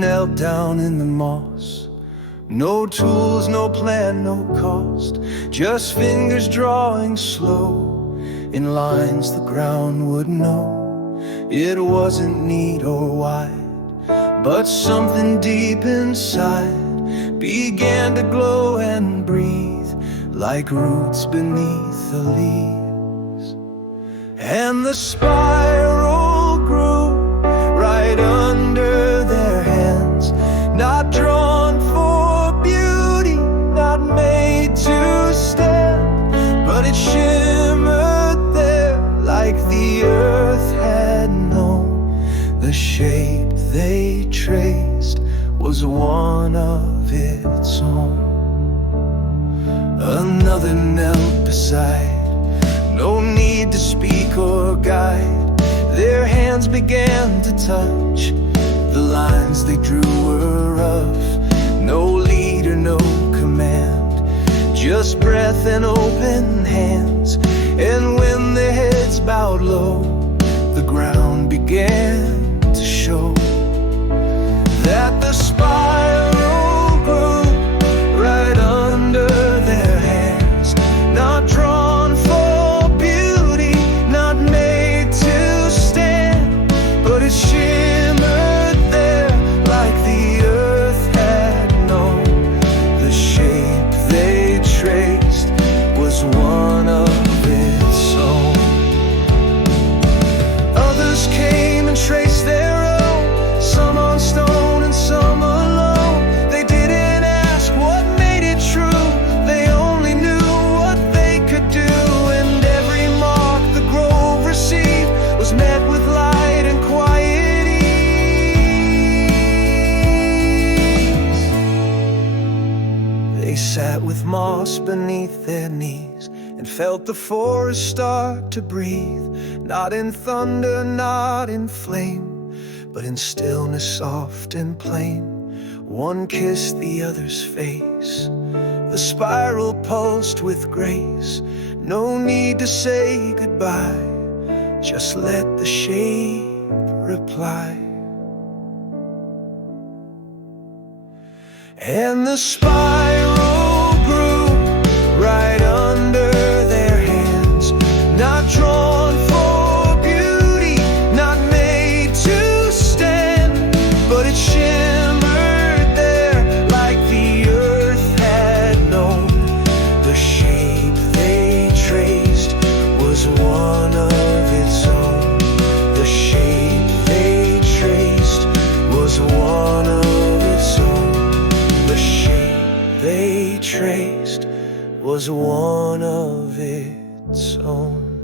knelt down in the moss. No tools, no plan, no cost, just fingers drawing slow in lines the ground would know. It wasn't neat or wide, but something deep inside began to glow and breathe like roots beneath the leaves. And the spiral grew right under their hands, not drawn for beauty, not made to stand, but it shimmered there like the earth had known. The shape they traced was one of its own. Another knelt beside, no need to speak or guide. Their hands began to touch, the lines they drew were rough. No leader, no command, just breath and open hands. And when their heads bowed low, the ground began to show that the spiral grew right under their hands, not drawn for beauty, not made to stand, but it shimmered there like the earth had known. The shape they traced was one of its own. Others came and traced their own, some on stone and some alone. They didn't ask what made it true, they only knew what they could do. And every mark the grove received was met with light and quiet ease. They sat with moss beneath their knees and felt the forest start to breathe, not in thunder, not in flame, but in stillness soft and plain. One kissed the other's face, the spiral pulsed with grace. No need to say goodbye, just let the shape reply. And the spiral grew right under their hands, not drawn for beauty, not made to stand, but it shimmered there like the earth had known. The shape they traced was one of its own. The shape they traced was one of its own. The shape they traced was one of its own.